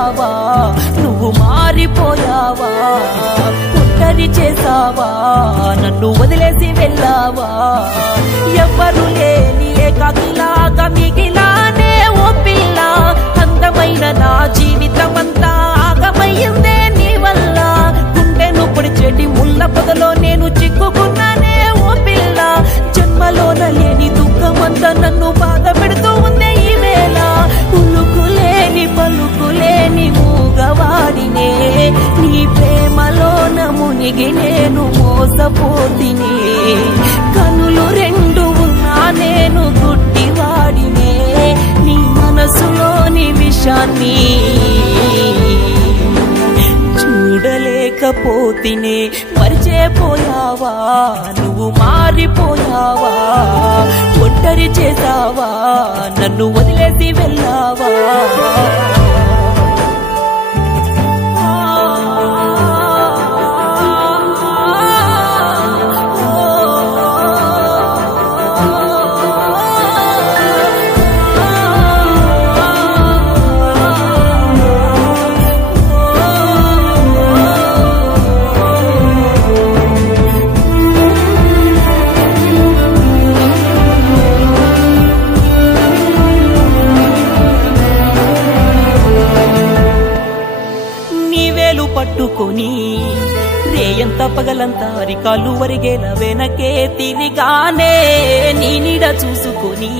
చేసావా నువ్వు మారిపోయావా ఒంటరి చేసావా నన్ను వదిలేసి వెళ్ళావా ఎవ్వరు లేని ఏకాకిలాగా మిగిలానే ఓ పిల్ల అందమైన నా జీవితమంతా ఆగమయ్యిందే నీ వల్ల గుండెను పొడిచేటి ముళ్ళ పొదలో నేను చిక్కుకున్నానే ఓ పిల్ల జన్మలోన లేని దుఃఖమంతా నన్ను బాధ పెడుతూ ఉందే ఈ వేళ ఉలుకులేని పలుకులేని మూగవాడినే నీ ప్రేమలోన మునిగి నేను మోసపోతినే కనులు రెండు ఉన్నా నేను గుడ్డివాడినే నీ మనసులోని విషాన్ని చూడలేకపోతినే మరిచేపోయావా నువ్వు మారిపోయావా ఒంటరి చేసావా నన్ను వదిలేసి వెళ్ళావా పట్టుకొని రేయంత పగలంతా అరికాళ్ళు వరిగేల వెనకే తిరిగానే నీ నీడ చూసుకొని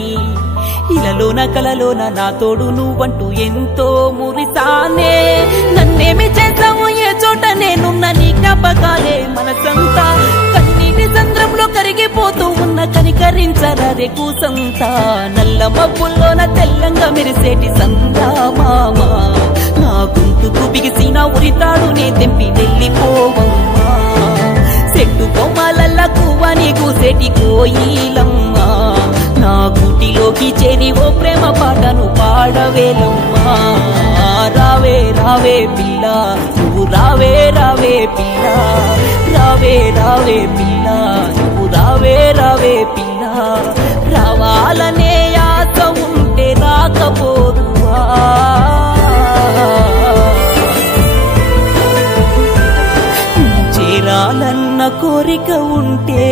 ఇలలోన కలలోన నా తోడు నువ్వంటూ ఎంతో మురిసానే నన్నేమి చేసావు ఏ చోట నేనున్న నీ జ్ఞాపకాలే మనసంతా కన్నీటి సంద్రంలో కరిగిపోతూ ఉన్న కనికరించరాదే కూసంతా నల్ల మబ్బుల్లోన తెల్లంగా మెరిసేటి సందా మామా నా గొంతుకు బిగిసిన ఉరితాడు నే తెంపి వెళ్ళిపోవమ్మా చెట్టు కొమ్మలల్ల కువ్వని కూసేటి కోయిలమ్మా నా గుటిలోకి చేరి ఓ ప్రేమ పాటను పాడవేలమ్మా రావే రావే పిల్ల నువ్వు రావే రావే పిల్ల రావే రావే పిల్ల నువ్వు రావే రావే పిల్ల రావాలనే ఆశ ఉంటే రాకపోదువా చేరాలన్న కోరిక ఉంటే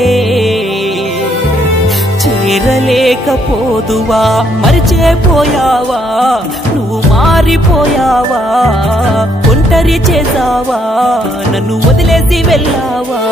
చేరలేకపోదువా మరిచేపోయావా నువ్వు మారిపోయావా ఒంటరి చేసావా నన్ను వదిలేసి వెళ్ళావా